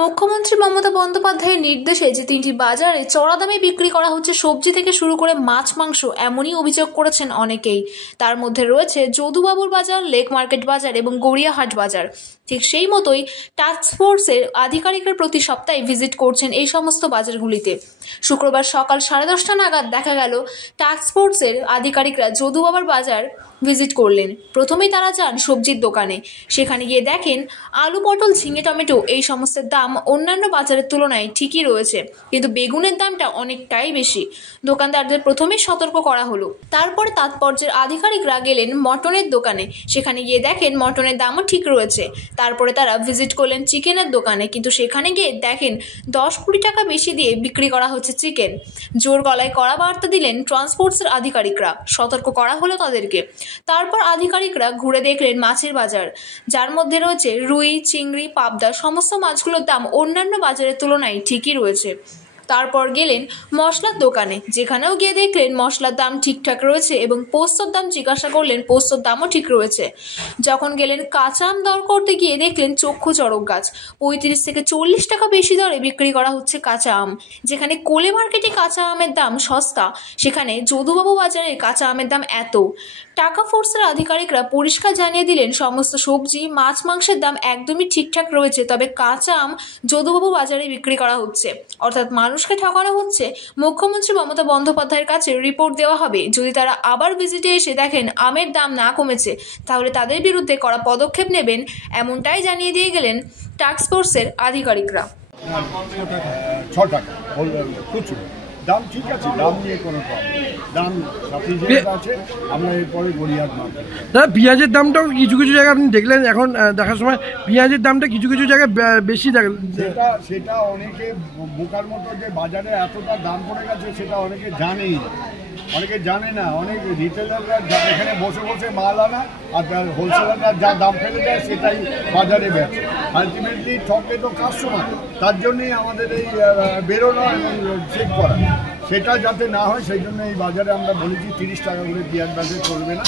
মুখ্যমন্ত্রী মমতা বন্দ্যোপাধ্যায়ের নির্দেশে যে তিনটি বাজারে চড়া দামে বিক্রি করা হচ্ছে সবজি থেকে শুরু করে মাছ মাংস, এমনই অভিযোগ করেছেন অনেকেই। তার মধ্যে রয়েছে যদুবাবুর বাজার, লেক মার্কেট বাজার এবং গড়িয়াহাট বাজার। ঠিক সেই মতোই টাস্ক ফোর্সের আধিকারিকরা প্রতি সপ্তাহে ভিজিট করছেন এই সমস্ত বাজারগুলিতে। শুক্রবার সকাল 10:30 নাগাদ দেখা গেল টাস্ক ফোর্সের আধিকারিকরা যদুবাবুর বাজার ভিজিট করলেন। প্রথমেই তারা যান সবজির দোকানে। সেখানে গিয়ে দেখেন আলু, পটল, ঝিঙে, টমেটো এই সমস্ত দাম অন্যান্য বাজারের তুলনায় ঠিকই রয়েছে, কিন্তু বেগুনের দামটা অনেকটাই বেশি। দোকানদারদের প্রথমেই সতর্ক করা হলো। তারপরে তাৎপর্যের আধিকারিকরা গেলেন মটনের দোকানে। সেখানে গিয়ে দেখেন মটনের দামও ঠিক রয়েছে। তারপরে তারা ভিজিট করলেন চিকেনের দোকানে, কিন্তু সেখানে গিয়ে দেখেন 10-20 টাকা বেশি দিয়ে বিক্রি করা হচ্ছে চিকেন। জোর গলায় কড়া বার্তা দিলেন ট্রান্সপোর্টসের আধিকারিকরা, সতর্ক করা হলো তাদেরকে। তারপর আধিকারিকরা ঘুরে দেখলেন মাছের বাজার, যার মধ্যে রয়েছে রুই, চিংড়ি, পাবদা, সমস্ত মাছগুলোর দাম অন্যান্য বাজারের তুলনায় ঠিকই রয়েছে। তারপর গেলেন মশলার দোকানে, যেখানেও গিয়ে দেখলেন মশলার দাম ঠিকঠাক রয়েছে এবং পোস্তর দাম জিজ্ঞাসা করলেন, পোস্তর দামও ঠিক রয়েছে। যখন গেলেন কাঁচা আম দর করতে গিয়ে দেখলেন চক্ষু চড়ক গাছ, 35 থেকে 40 টাকা বেশি দরে বিক্রি করা হচ্ছে কাঁচা আম। যেখানে কোলে মার্কেটে কাঁচা আমের দাম সস্তা, সেখানে যদুবাবু বাজারে কাঁচা আমের দাম এত। টাকা ফোর্সের আধিকারিকরা পরিষ্কার জানিয়ে দিলেন সমস্ত সবজি, মাছ, মাংসের দাম একদমই ঠিকঠাক রয়েছে, তবে কাঁচা আম যদুবাবু বাজারে বিক্রি করা হচ্ছে, অর্থাৎ মানুষকে ঠকানো হচ্ছে। মুখ্যমন্ত্রী মমতা বন্দ্যোপাধ্যায়ের কাছে রিপোর্ট দেওয়া হবে। যদি তারা আবার ভিজিটে এসে দেখেন আমের দাম না কমেছে, তাহলে তাদের বিরুদ্ধে কড়া পদক্ষেপ নেবেন, এমনটাই জানিয়ে দিয়ে গেলেন টাস্ক ফোর্সের আধিকারিকরা। 6 টাকা প্রচুর দাম, ঠিক আছে, দাম নিয়ে কোনো দাম সাফিসিয়েন্ট আছে। আমরা এরপরে গড়িয়াহাট মার্কেট। দাদা, পেঁয়াজের দামটাও কিছু কিছু জায়গায় আপনি দেখলেন, এখন দেখার সময় পেঁয়াজের দামটা কিছু কিছু জায়গায় বেশি দেখেন। সেটা অনেকে বোকার মতো যে বাজারে এতটা দাম পড়ে গেছে সেটা অনেকে জানেই না, অনেকে জানে না। অনেক রিটেলাররা এখানে বসে বসে মাল আনা আর হোলসেলাররা যা দাম ফেলে দেয় সেটাই বাজারে বেচে। আলটিমেটলি ঠকে তো কাস্টমার। তার জন্যই আমাদের এই বেরোনো এবং চেক করা, সেটা যাতে না হয় সেই জন্য এই বাজারে আমরা বলেছি 30 টাকা করে পেঁয়াজ বাজারে চলবে না।